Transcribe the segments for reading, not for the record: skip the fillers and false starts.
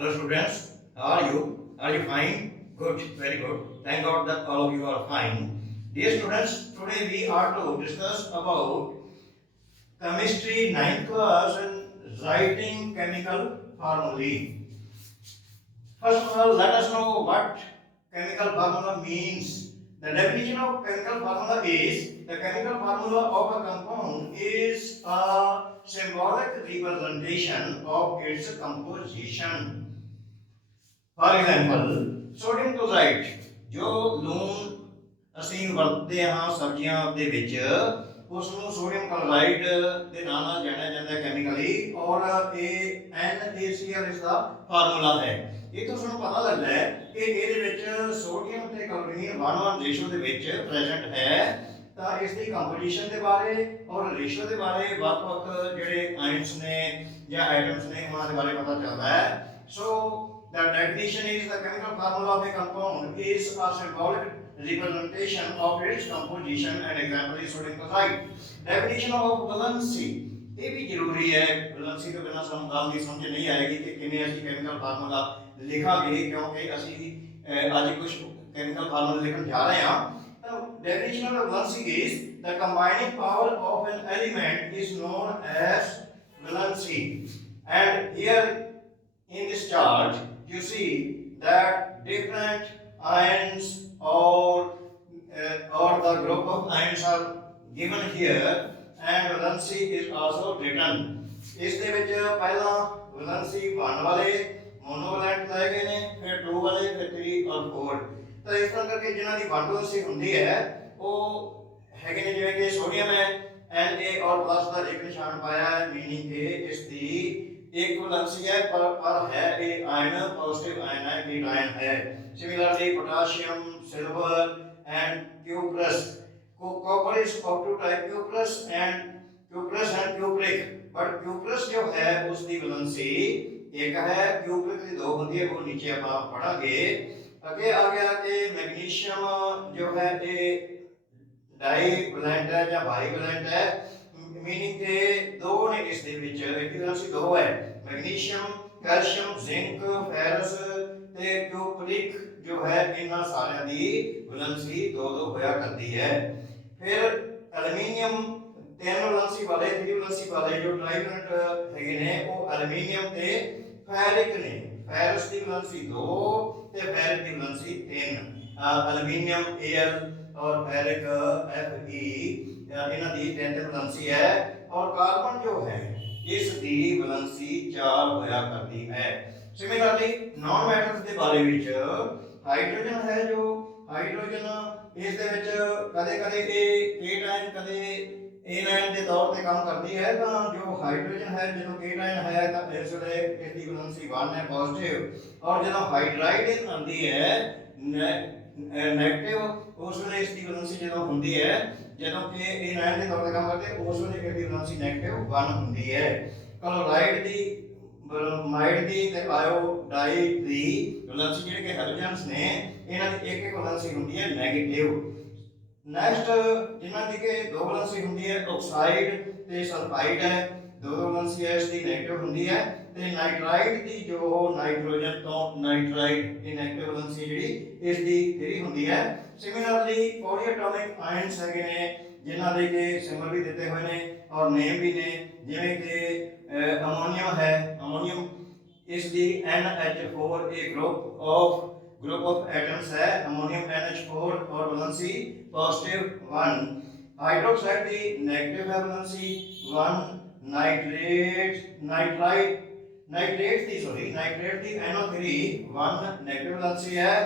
Hello students, how are you? Are you fine? Good, very good. Thank God that all of you are fine. Dear students, today we are to discuss about chemistry 9th class and writing chemical formulae. First of all, let us know what chemical formula means. The definition of chemical formula is the chemical formula of a compound is a symbolic representation of its composition. For example sodium chloride ਜੋ ਲੂਣ ਅਸੀਂ ਵਰਤਦੇ ਹਾਂ ਸਬਜ਼ੀਆਂ ਦੇ ਵਿੱਚ ਉਸ ਨੂੰ ਸੋਡੀਅਮ ਕਲੋਰਾਈਡ ਦੇ ਨਾਂ ਨਾਲ ਜਾਣਿਆ ਜਾਂਦਾ ਹੈ ਕੈਮੀਕਲੀ ਔਰ ਇਹ NaCl ਇਸ ਦਾ ਫਾਰਮੂਲਾ ਹੈ। ਇਹ ਤੋਂ ਸਾਨੂੰ ਪਤਾ ਲੱਗਦਾ ਹੈ ਕਿ ਇਹਦੇ ਵਿੱਚ ਸੋਡੀਅਮ ਤੇ ਕਲੋਰੀਨ 1:1 ਰੇਸ਼ੋ ਦੇ ਵਿੱਚ ਪ੍ਰੈਜ਼ੈਂਟ ਹੈ। ਤਾਂ ਇਸ ਦੀ ਕੰਪੋਜੀਸ਼ਨ ਦੇ ਬਾਰੇ ਔਰ ਰੇਸ਼ੋ ਦੇ ਬਾਰੇ ਵੱਖ-ਵੱਖ ਜਿਹੜੇ ਆਇਨਸ ਨੇ ਜਾਂ ਐਟਮਸ ਨੇ ਉਹਨਾਂ ਦੇ ਬਾਰੇ ਪਤਾ ਚੱਲਦਾ ਹੈ। ਸੋ the definition is the chemical formula of a compound is a symbolic representation of its composition and example is sodium chloride. Definition of valency ਇਹ ਵੀ ਜ਼ਰੂਰੀ ਹੈ। ਵੈਲੈਂਸੀ ਤੋਂ ਬਿਨਾਂ ਸਾਨੂੰ ਗੱਲ ਦੀ ਸਮਝ ਨਹੀਂ ਆਏਗੀ ਕਿ ਕਿਵੇਂ ਅਸੀਂ ਕੈਮੀਕਲ ਫਾਰਮੂਲਾ ਲਿਖਾਂਗੇ ਕਿਉਂਕਿ ਅਸੀਂ ਅੱਜ ਕੁਝ ਕੈਮੀਕਲ ਫਾਰਮੂਲਾ ਲਿਖਣ ਜਾ ਰਹੇ ਹਾਂ। ਤਾਂ definition of valency is the combining power of an element is known as valency and here in this chart you see that different ions or the group of ions are given here and valency is also written. ਇਸ ਦੇ ਵਿੱਚ ਪਹਿਲਾਂ valency 1 ਵਾਲੇ monovalent ਲਏ ਗਏ ਨੇ ਫਿਰ 2 ਵਾਲੇ ਫਿਰ 3 ਔਰ 4 ਤਾਂ ਇਸ ਤਰ੍ਹਾਂ ਕਰਕੇ ਜਿਨ੍ਹਾਂ ਦੀ 1 valency ਹੁੰਦੀ ਹੈ ਉਹ ਹੈਗੇ ਨੇ ਜਿਵੇਂ ਕਿ ਸੋਡੀਅਮ ਹੈ Na और प्लस ਦਾ ਇੱਕ ਨਿਸ਼ਾਨ ਪਾਇਆ ਹੈ ਮੀਨਿੰਗ ਕਿ ਇਸ ਦੀ एक वैलेंसी है पर है ए आयन पॉजिटिव आयन है केटायन है। Similarly potassium silver and cuprous copper is of two type cuprous and cupric but cuprous जो है उसकी वैलेंसी एक है क्यूप्रिक की दो होती है वो नीचे आप पढ़ांगे। आगे आ गया कि मैग्नीशियम जो है ये डाइवैलेंट है या बाइवैलेंट है मीनिंग के दो ने इस दे विच इहदी वैलेंसी दो है मैग्नीशियम कैल्शियम जिंक फेरस ते क्यूप्रिक जो है इन्हां सारियां दी वैलेंसी दो दो होया करती है। फिर एल्यूमीनियम तीन वैलेंसी वाले थ्री वैलेंसी वाले जो ट्राइवेलेंट हैगे ने वो एल्यूमीनियम ते फेरिक ने फेरस दी वैलेंसी दो ते फेरिक दी वैलेंसी तीन एल्यूमीनियम Al और फेरिक Fe इन्हां दी तीन वैलेंसी है और कार्बन जो है इस दी वैलेंसी 4 होया करती है। सिमिलरली नॉन मेटल्स दे बारे विच हाइड्रोजन है जो हाइड्रोजन इस दे विच कदे-कदे केटायन कदे एनायन के तौर पे काम करती है। तो जो हाइड्रोजन है जो केटायन है तो इस वे इसकी वैलेंसी 1 है पॉजिटिव और जो हाइड्राइड आती है नेगेटिव उस वे इसकी वैलेंसी जो होती है ਜਦੋਂ ਕਿ ਇਹ ਨਾਇਨ ਦੇ ਤੌਰ ਤੇ ਕੰਮ ਕਰਦੇ ਉਸ ਵੇਲੇ ਇਹਦੀ ਵੈलेंसी 네ਗੇਟਿਵ 1 ਹੁੰਦੀ ਹੈ। ਕਲੋਰਾਈਡ ਦੀ ਬ੍ਰੋਮਾਈਡ ਦੀ ਤੇ ਆਇਓਡਾਈਡ ਦੀ ਵੈलेंसी ਜਿਹੜੇ ਕਿ ਹੈਲੋਜਨਸ ਨੇ ਇਹਨਾਂ ਦੀ ਇੱਕ ਇੱਕ ਵੈलेंसी ਹੁੰਦੀ ਹੈ 네ਗੇਟਿਵ। ਨੈਕਸਟ ਜਿਨ੍ਹਾਂ ਦੀ ਕਿ ਦੋ ਵੈलेंसी ਹੁੰਦੀ ਹੈ ਆਕਸਾਈਡ ਤੇ ਸਲਫਾਈਡ ਹੈ ਦੋ ਵੈलेंसी ਹੈ ਇਸ ਦੀ 네ਗੇਟਿਵ ਹੁੰਦੀ ਹੈ ਤੇ ਨਾਈਟ੍ਰਾਈਡ ਦੀ ਜੋ ਨਾਈਟ੍ਰੋਜਨ ਤੋਂ ਨਾਈਟ੍ਰਾਈਡ ਇਹ 네ਗੇਟਿਵ ਵੈलेंसी ਜਿਹੜੀ ਇਸ ਦੀ 3 ਹੁੰਦੀ ਹੈ। सिमिलरली पॉलीएटॉमिक आयन्स है ने जिन्हां दे के सिंबल भी दिते हुए ने और नेम भी ने जिवें कि अमोनियम है अमोनियम इस दी NH4 A group of atoms है अमोनियम NH4 और वैलेंसी पॉजिटिव 1 हाइड्रोक्साइड दी नेगेटिव है वैलेंसी 1 नाइट्रेट दी NO3 1 नेगेटिव वैलेंसी है।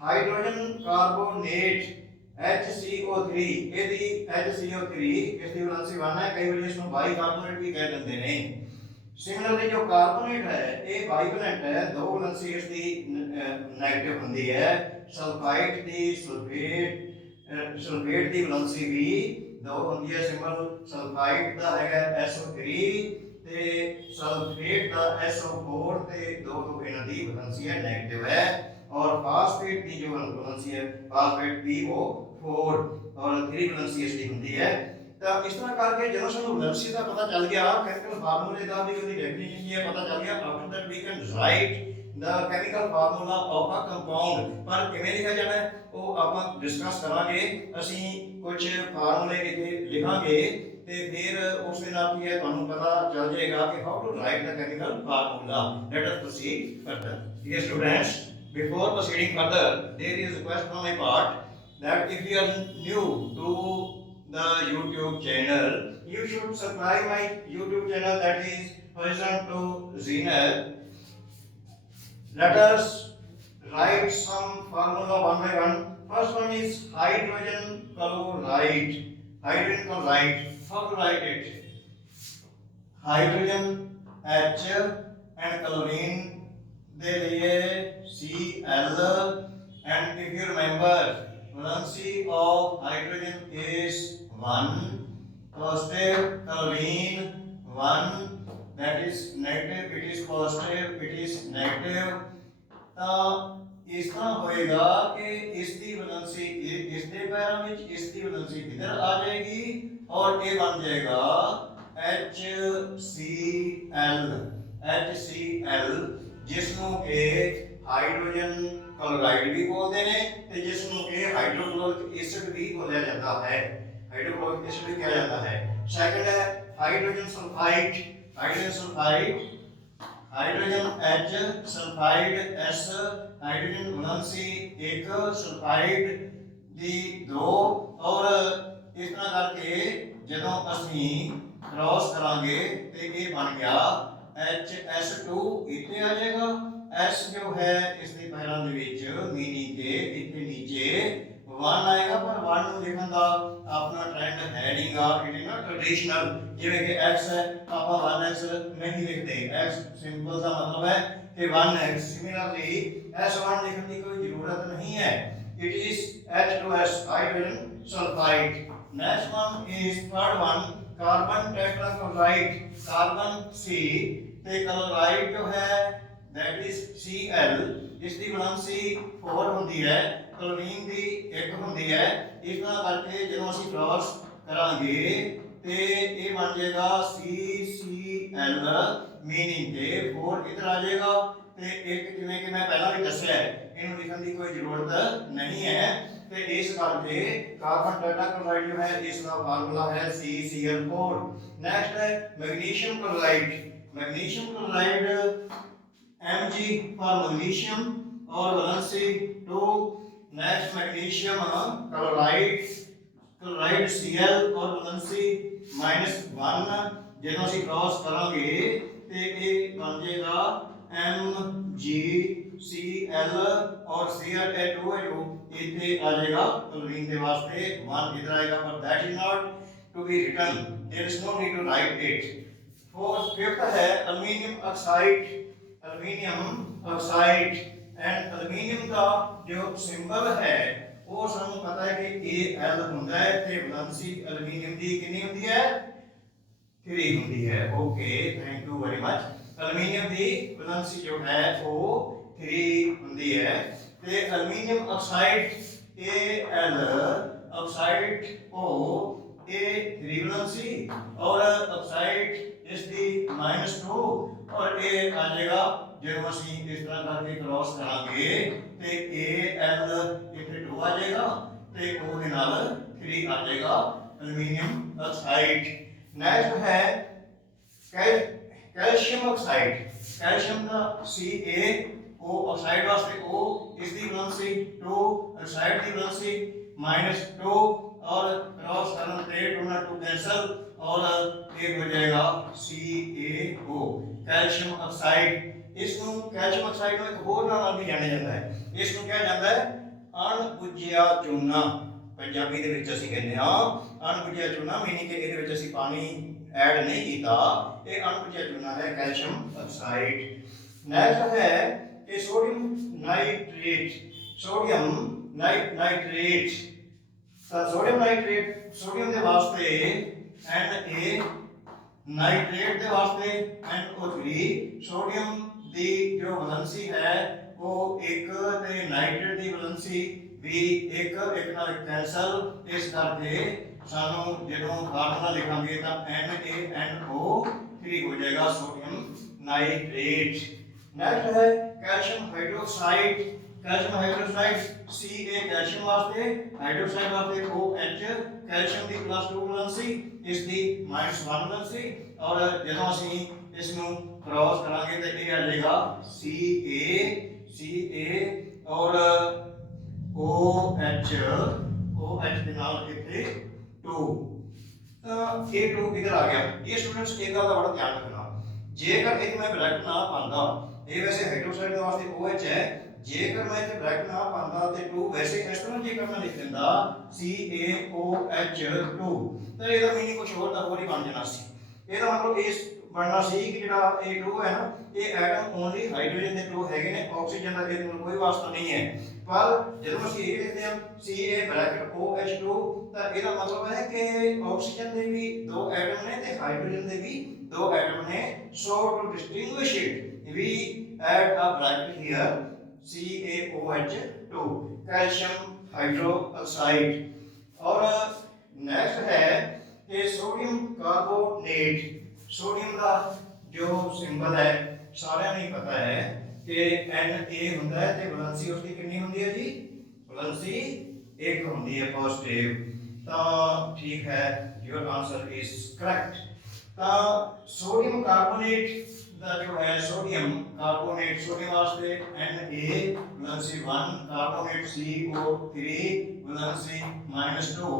हाइड्रोजन कार्बोनेट HCO3 ਇਹਦੀ HCO3 ਇਸ ਦੀ ਵੈलेंसी 1 ਹੈ ਕਈ ਵਾਰ ਇਸ ਨੂੰ ਬਾਈਕਾਰਬੋਨੇਟ ਵੀ ਕਹਿ ਦਿੰਦੇ ਨੇ। सिमिलरली जो कार्बोनेट है ये बाइवेलेंट है दो वैलेंसी ਇਸ ਦੀ 네ਗੇਟਿਵ ਹੁੰਦੀ ਹੈ। सल्फाइड ਦੀ सल्फेट ਦੀ वैलेंसी भी दो ਹੁੰਦੀ ਹੈ सिंबल सल्फाइड ਦਾ ਹੈਗਾ SO3 ਤੇ सल्फेट ਦਾ SO4 ਤੇ दो ਇਹਨਾਂ ਦੀ वैलेंसी है 네ਗੇਟਿव है। और फास्फेट की जो वैलेंसी है फास्फेट PO4 और 3 वैलेंसी इसकी होती है। तो इस तरह करके जो सानू वैलेंसी का पता चल गया केमिकल फार्मूले का भी उसकी डेफिनेशन की है पता चल गया after that we can write the chemical formula of a compound पर किवें लिखा जाना है वो आपां डिस्कस करांगे असीं कुछ फार्मूले इत्थे लिखांगे ते फिर उस दे नाल की है तुहानूं पता चल जाएगा कि how to write the chemical formula let us proceed further dear students before proceeding further there is a question on my part that if you are new to the YouTube channel you should subscribe my YouTube channel that is Horizon to Zenith. Let us write some formula one by one. First one is hydrogen chloride. Hydrogen chloride. How to write it? Hydrogen H and chlorine दे लिए Cl and if you remember valency of hydrogen is 1 positive chlorine 1 that is negative it is positive it is negative ਤਾਂ ਇਸ ਤਰ੍ਹਾਂ ਹੋਏਗਾ ਕਿ ਇਸ ਦੀ valency ਇਸ ਦੇ ਪੈਰਾਂ ਵਿੱਚ ਇਸ ਦੀ ਵੈਲੈਂਸੀ ਇਧਰ ਆ ਜਾਏਗੀ ਔਰ ਇਹ ਬਣ ਜਾਏਗਾ HCl जिसनों के हाइड्रोजन क्लोराइड भी बोलते हैं ते जिसनों के हाइड्रोक्लोरिक एसिड भी बोला जाता है हाइड्रोक्लोरिक एसिड भी कहा जाता है सेकंड है hydrogen sulphide hydrogen H sulphide S hydrogen valency 1 sulphide दी 2 और इस तरह करके ਜਦੋਂ ਅਸੀਂ क्रॉस करांगे ते ये बन गया HS2 इतने आ जाएगा S जो है इसके पैरों के विच मीनिंग के इतने नीचे 1 आएगा पर 1 ਨੂੰ ਲਿਖਣ ਦਾ ਆਪਣਾ ਟ੍ਰੈਂਡ ਹੈ ਨਹੀਂਗਾ ਇਟ ਇਜ਼ ਨਾਟ ਟ੍ਰੈਡੀਸ਼ਨਲ ਜਿਵੇਂ ਕਿ x ਹੈ ਆਪਾਂ 1x ਨਹੀਂ ਲਿਖਦੇ x ਸਿੰਪਲ ਦਾ ਮਤਲਬ ਹੈ ਕਿ 1x ਸਿਮਿਲਰਲੀ S1 ਲਿਖਣ ਦੀ ਕੋਈ ਜ਼ਰੂਰਤ ਨਹੀਂ ਹੈ it is H2S hydrogen sulfide next one is third one carbon tetrachloride carbon C ਤੇ क्लोराइड जो है that is Cl ਇਸ ਦੀ ਵੈਲੈਂਸੀ 4 ਹੁੰਦੀ ਹੈ ਕਲੋਰੀਨ ਦੀ 1 ਹੁੰਦੀ ਹੈ ਇਸ ਤਰ੍ਹਾਂ ਕਰਕੇ ਜਦੋਂ ਅਸੀਂ ਕ੍ਰਾਸ ਕਰਾਂਗੇ ਤੇ ਇਹ ਬਣ ਜਾਏਗਾ CCl ਮੀਨਿੰਗ ਤੇ 4 ਇਧਰ ਆ ਜਾਏਗਾ ਤੇ ਇੱਕ ਜਿਵੇਂ ਕਿ ਮੈਂ ਪਹਿਲਾਂ ਵੀ ਦੱਸਿਆ ਇਹਨੂੰ ਲਿਖਣ ਦੀ ਕੋਈ ਜ਼ਰੂਰਤ ਨਹੀਂ ਹੈ ਤੇ ਇਸ ਕਰਕੇ ਕਾਰਬਨ ਟੈਟਰਾਕਲੋਰਾਈਡ ਜੋ ਹੈ ਇਸ ਦਾ ਫਾਰਮੂਲਾ ਹੈ CCl4 ਨੈਕਸਟ ਹੈ magnesium chloride Mg for magnesium और valency 2 next magnesium chloride Cl और वैलेंसी -1 ਜਦੋਂ ਅਸੀਂ ਕ੍ਰਾਸ ਕਰਾਂਗੇ ਤੇ ਇਹ ਬਣ ਜਾਏਗਾ MgCl और Cl है 2 है 2 ਇੱਥੇ ਆ ਜਾਏਗਾ ਕਲੋਰੀਨ ਦੇ ਵਾਸਤੇ 1 ਇਧਰ ਆਏਗਾ ਪਰ that is not to be written there is no need to write it fourth fifth है एल्युमिनियम ऑक्साइड एंड एल्युमिनियम का जो सिंबल है वो ਸਾਨੂੰ ਪਤਾ ਹੈ ਕਿ Al ਹੁੰਦਾ ਹੈ ਤੇ ਵੈਲੈਂਸੀ ਐਲੂਮੀਨੀਅਮ ਦੀ ਕਿੰਨੀ ਹੁੰਦੀ ਹੈ 3 ਹੁੰਦੀ ਹੈ okay thank you very much aluminium the valency ਜੋ ਹੈ ਉਹ 3 ਹੁੰਦੀ ਹੈ ਤੇ ਐਲੂਮੀਨੀਅਮ ਆਕਸਾਈਡ Al ਆਕਸਾਈਡ ਉਹ A 3 वैलेंसी और ऑक्साइड इसकी -2 और A आ जाएगा जब ਅਸੀਂ ਇਸ ਤਰ੍ਹਾਂ ਕਰਕੇ ਕ੍ਰਾਸ ਕਰਾਂਗੇ ਤੇ Al ਇੱਥੇ 2 ਆ ਜਾਏਗਾ ਤੇ O ਦੇ ਨਾਲ 3 ਆ ਜਾਏਗਾ ਐਲੂਮੀਨੀਅਮ ਆਕਸਾਈਡ ਨੈਕਸਟ ਹੈ कैल्शियम ऑक्साइड कैल्शियम का CaO ऑक्साइड वास्ते O इसकी वैलेंसी 2 ऑक्साइड की वैलेंसी -2 और क्रॉस करने पे 2 ना 2 कैंसिल और एक हो जाएगा CaO कैल्शियम ऑक्साइड इसको कैल्शियम ऑक्साइड ਨੂੰ ਇੱਕ ਹੋਰ ਨਾਮ ਵੀ ਜਾਣਿਆ ਜਾਂਦਾ ਹੈ ਇਸ ਨੂੰ ਕਿਹਾ ਜਾਂਦਾ ਹੈ ਅਣਬੁੱਝਿਆ ਚੂਨਾ ਪੰਜਾਬੀ ਦੇ ਵਿੱਚ ਅਸੀਂ ਕਹਿੰਦੇ ਹਾਂ ਅਣਬੁੱਝਿਆ ਚੂਨਾ ਮੀਨਿੰਗ ਕਿ ਇਹਦੇ ਵਿੱਚ ਅਸੀਂ ਪਾਣੀ ऐड नहीं किया ये अणबुझा चूना है कैल्शियम ऑक्साइड नेक्स्ट है कि सोडियम नाइट्रेट सोडियम सोडियम के वास्ते Na नाइट्रेट के वास्ते NO3 सोडियम की जो वैलेंसी है वो 1 ते नाइट्रेट की वैलेंसी भी 1 नाल कैंसल इस करके सानू ਜਦੋਂ ਫਾਰਮੂਲਾ ਲਿਖਾਂਗੇ ਤਾਂ NaNO3 हो जाएगा सोडियम नाइट्रेट नेक्स्ट है calcium hydroxide, calcium hydroxide Ca calcium वास्ते, हाइड्रोक्साइड वास्ते OH कैल्शियम की +2 वैलेंसी, इस दी -1 वैलेंसी। और जदों ਅਸੀਂ ਇਸ ਨੂੰ क्रॉस करांगे तो ये आ जाएगा Ca और OH के नाल इत्थे 2, तो ये 2 इधर आ गया। ये स्टूडेंट्स एक गल दा बड़ा ध्यान रखना, जेकर एक मैं ब्रैकेट ना पांदा, ये वैसे हाइड्रोक्साइड के वास्ते OH है, जेकर मैं इत्थे ब्रैकेट ना पांदा ते 2 वैसे इस तरह जेकर मैं लिख दिंदा CaOH2 तो ਇਹਦਾ मीनिंग कुछ और दा होर ही बन जाना सी। ਇਹਦਾ मतलब इस बनना सी कि ਜਿਹੜਾ A2 है ना, ये एटम ओनली हाइड्रोजन के थ्रू हैगे ने, ऑक्सीजन का ਇਹਦੇ ਨਾਲ कोई वास्ता नहीं है। पर ਜਦੋਂ ਅਸੀਂ ਇਹ ਲਿਖਦੇ ਹਾਂ Ca ਬ੍ਰੈਕਟ OH2 ਤਾਂ ਇਹਦਾ ਮਤਲਬ ਹੈ ਕਿ ਆਕਸੀਜਨ ਦੇ ਵੀ ਦੋ ਐਟਮ ਨੇ ਤੇ ਹਾਈਡਰੋਜਨ ਦੇ ਵੀ ਦੋ ਐਟਮ ਨੇ। So to distinguish it we add a bracket here CaOH2 calcium hydroxide. और नेक्स्ट है कि सोडियम कार्बोनेट। सोडियम का जो सिंबल है सारे नहीं पता है कि Na होता है तो वैलेंसी उसकी कितनी होती है जी, वैलेंसी 1 होती है पॉजिटिव। तो ठीक है, योर आंसर इज करेक्ट। तो सोडियम कार्बोनेट ਦਾ जो है सोडियम कार्बोनेट, सोडियम वास्ते Na valency 1, carbonate CO3 valency -2।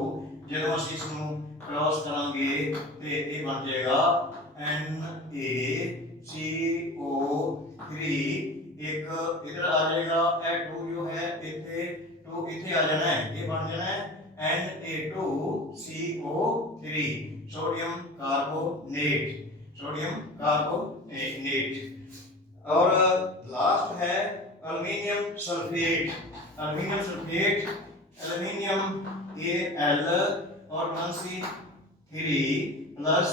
ਜਦੋਂ ਅਸੀਂ ਇਸ ਨੂੰ क्रॉस करांगे तो ये बन जाएगा NaCO3, एक इधर आ जाएगा, A2 जो है इथे 2 इथे आ जाना है, ये बन जाना है Na2CO3 sodium carbonate, sodium carbonate. और लास्ट है aluminium sulphate. Aluminium sulphate, aluminium Al और वैलेंसी 3 प्लस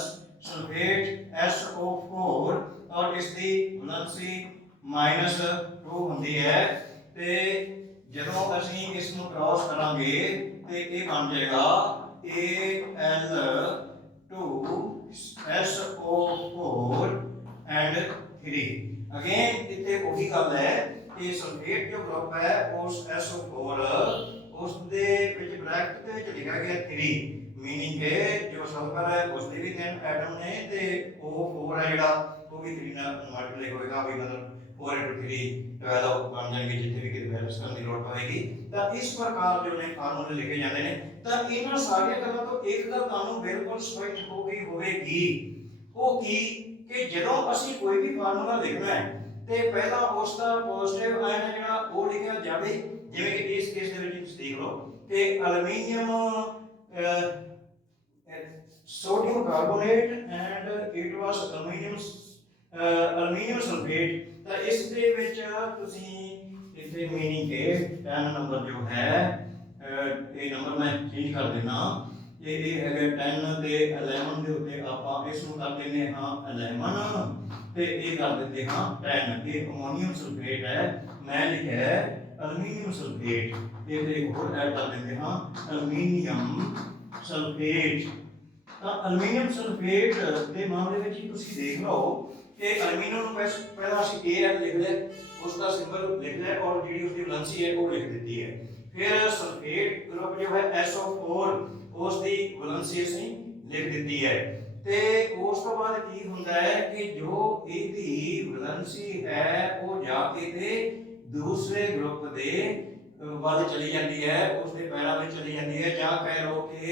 सल्फेट SO4 और इसकी वैलेंसी -2 होती है। तो ਜਦੋਂ ਅਸੀਂ ਇਸ ਨੂੰ क्रॉस करांगे तो ये बन जाएगा Al2SO4 and 3। अगेन इतने वही गल है कि सल्फेट जो ग्रुप है उस SO4 उस दे विच ब्रैकेट दे विच लिखा गया 3, मीनिंग है जो सल्फर है उस दे भी 3 एटम ने ते O4 है जेड़ा वो भी 3 नाल मल्टीप्लाई होएगा, भी मतलब 4 * 3 12 बन जाएंगे जितने भी किते बैलेंस करने की लोड़ पड़ेगी। तो इस प्रकार जो ने फार्मूले लिखे जाते हैं। तो इन्हां सारियां गल्लां तो एक गल तुहानूं बिल्कुल स्पष्ट हो गई होवेगी, वो की कि जदों असीं कोई भी फार्मूला लिखना है तो पहला उसका पॉजिटिव आयन है जेड़ा वो लिखिया जावे। जिवें कि इस केस दे विच तुसीं देख लो कि aluminium sodium carbonate and it was aluminium sulphate. तो इस दे विच तुसीं इथे मीनिंग के 10 नंबर जो है ये नंबर मैं चेंज कर देना, ये है 10 ते 11 दे उत्ते आपां इस नूं कर देने हां 11 ते ये कर देते हां 10। ये अमोनियम सल्फेट है, मैं लिखा है एल्युमिनियम सल्फेट, ये एक और ऐड कर देते हां एल्युमिनियम सल्फेट। तो एल्युमिनियम सल्फेट के मामले में तुसीं देख लो कि एल्युमिनियम नूं पहला असीं Al लिख लिया, उसका सिंबल लिख लिया और जी उसकी वैलेंसी है वो लिख दी है। फिर सल्फेट ग्रुप जो है SO4 उसकी वैलेंसी असीं लिख दी है। ते उस तो बाद की हुंदा है कि जो इसकी वैलेंसी है वो जाके ते दूसरे ग्रुप दे ਵੱਲ चली जाती है, उसके पैरां में चली जाती है, ਜਾਂ कह लो कि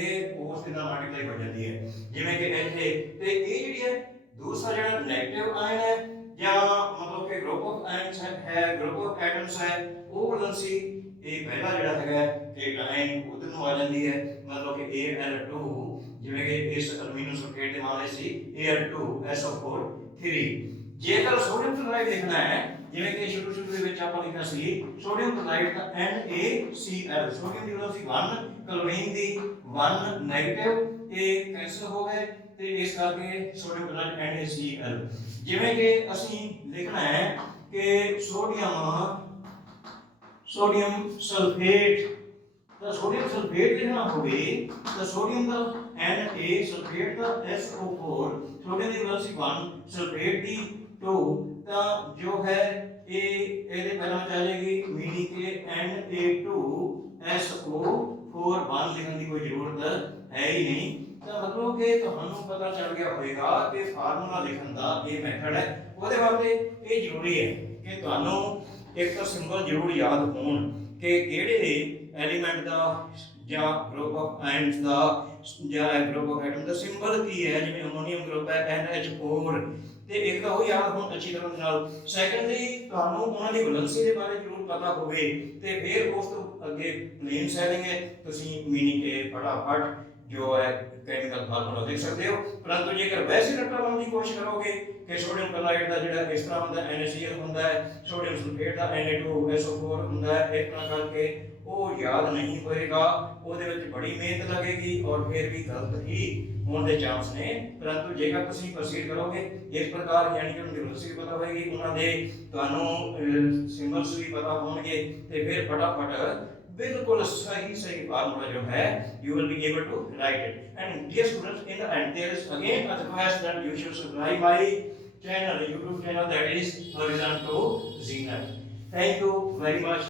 ਉਸ ਦੇ ਨਾਲ ਮਲਟੀਪਲਾਈ ਹੋ ਜਾਂਦੀ ਹੈ। ਜਿਵੇਂ ਕਿ ਇੱਥੇ ਤੇ ਇਹ ਜਿਹੜੀ ਹੈ दूसरा ਜਿਹੜਾ 네ਗੇਟਿਵ ਆਇਨ ਹੈ ਜਾਂ मतलब कि ग्रुप ऑफ आयन्स है, ग्रुप ऑफ एटम्स है, वो वैलेंसी ये पहला ਜਿਹੜਾ ਹੈਗਾ एटाइन उधर ਨੂੰ आ जाती है, मतलब कि Al2 ਜਿਵੇਂ कि इस एल्युमिनियम सल्फेट ਦੇ मामले ਸੀ Al2SO4 3। जेकर सोडियम क्लोराइड लिखना है जिवें कि शुरू शुरू ਦੇ ਵਿੱਚ ਆਪਾਂ ਲਿਖਿਆ ਸੀ सोडियम क्लोराइड ਦਾ NaCl, सोडियम ਦੀ वैलेंसी 1, क्लोरीन ਦੀ 1 नेगेटिव, ये कैंसिल हो गए ਤੇ ਇਸ ਕਰਕੇ सोडियम क्लोराइड NaCl। ਜਿਵੇਂ ਕਿ ਅਸੀਂ ਲਿਖਣਾ ਹੈ कि सोडियम सल्फेट, तो सोडियम सल्फेट लिखना होवे तो सोडियम का Na, सल्फेट का SO4, सोडियम की वैलेंसी 1, सल्फेट की 2, तो जो है ਇਹ ਇਹਦੇ ਪਹਿਲਾਂ ਆ ਜਾਏਗੀ ਮੀਨੀ ਕੇ Na2SO4 1 ਲਿਖਣ ਦੀ ਕੋਈ ਜ਼ਰੂਰਤ ਹੈ ਹੀ ਨਹੀਂ। ਤਾਂ ਮਤਲਬ ਕਿ ਤੁਹਾਨੂੰ ਪਤਾ ਚੱਲ ਗਿਆ ਹੋਵੇਗਾ ਕਿ ਫਾਰਮੂਲਾ ਲਿਖਣ ਦਾ ਇਹ ਮੈਥਡ ਹੈ। ਉਹਦੇ ਵਾਸਤੇ ਇਹ ਜ਼ਰੂਰੀ ਹੈ ਕਿ ਤੁਹਾਨੂੰ ਇੱਕ ਤਾਂ ਸਿੰਬਲ ਜ਼ਰੂਰ ਯਾਦ ਹੋਣ ਕਿ ਕਿਹੜੇ ਐਲੀਮੈਂਟ ਦਾ ਜਾਂ ਗਰੁੱਪ ਆਫ ਆਇਨਸ ਦਾ ਜਾਂ ਗਰੁੱਪ ਆਫ ਐਟਮ ਦਾ ਸਿੰਬਲ ਕੀ ਹੈ। ਜਿਵੇਂ ਅਮੋਨੀਅਮ ਗਰੁੱਪ ਹੈ NH4 ਤੇ ਇੱਕ ਤਾਂ ਉਹ ਯਾਦ ਹੋਣ ਅੱਛੀ ਤਰ੍ਹਾਂ ਨਾਲ। ਸੈਕੰਡਲੀ ਤੁਹਾਨੂੰ ਉਹਨਾਂ ਦੀ ਵੈਲੈਂਸੀ ਦੇ ਬਾਰੇ ਜ਼ਰੂਰ ਪਤਾ ਹੋਵੇ ਤੇ ਫਿਰ ਉਸ ਤੋਂ ਅੱਗੇ ਪਲੇਨ ਸੈਲਿੰਗ ਹੈ ਤੁਸੀਂ ਮੀਨੀ ਕੇ ਫਟਾਫਟ ਜੋ ਹੈ ਕੈਮੀਕਲ ਫਾਰਮੂਲਾ ਦੇਖ ਸਕਦੇ ਹੋ। ਪਰੰਤੂ ਜੇਕਰ ਵੈਸੇ ਰੱਟਾ ਲਾਉਣ ਦੀ ਕੋਸ਼ਿਸ਼ ਕਰੋਗੇ ਕਿ ਸੋਡੀਅਮ ਕਲੋਰਾਈਡ ਦਾ ਜਿਹੜਾ ਇਸ ਤਰ੍ਹਾਂ ਹੁੰਦਾ NaCl ਹੁੰਦਾ ਹੈ, ਸੋਡੀਅਮ ਸਲਫੇਟ ਦਾ Na2SO4 ਹੁੰਦਾ ਹੈ, ਇਸ ਤਰ੍ਹਾਂ ਕਰਕੇ ਉਹ ਯਾਦ ਨਹੀਂ ਹੋਏਗਾ। ਉਹਦੇ ਵਿੱਚ ਬੜੀ ਮਿਹਨਤ ਲੱਗੇਗੀ ਔਰ ਫਿਰ ਵੀ ਗਲਤ ਹੀ ਹੋਣ ਦੇ ਚਾਂਸ ਨੇ। ਪਰੰਤੂ ਜੇਕਰ ਤੁਸੀਂ ਪ੍ਰੋਸੀਡ ਕਰੋਗੇ ਇਸ ਪ੍ਰਕਾਰ ਯਾਨੀ ਕਿ ਉਹਨਾਂ ਦੀ ਵੈਲੈਂਸੀ ਪਤਾ ਹੋਏਗੀ, ਉਹਨਾਂ ਦੇ ਤੁਹਾਨੂੰ ਸਿੰਬਲਸ ਵੀ ਪਤਾ ਹੋਣਗੇ ਤੇ ਫਿਰ ਫਟਾਫਟ बिल्कुल सही फार्मूला जो है you will be able to write it. And dear students, in the end there is again a request that you should subscribe my channel, YouTube channel, that is Horizon to Zenith. Thank you very much.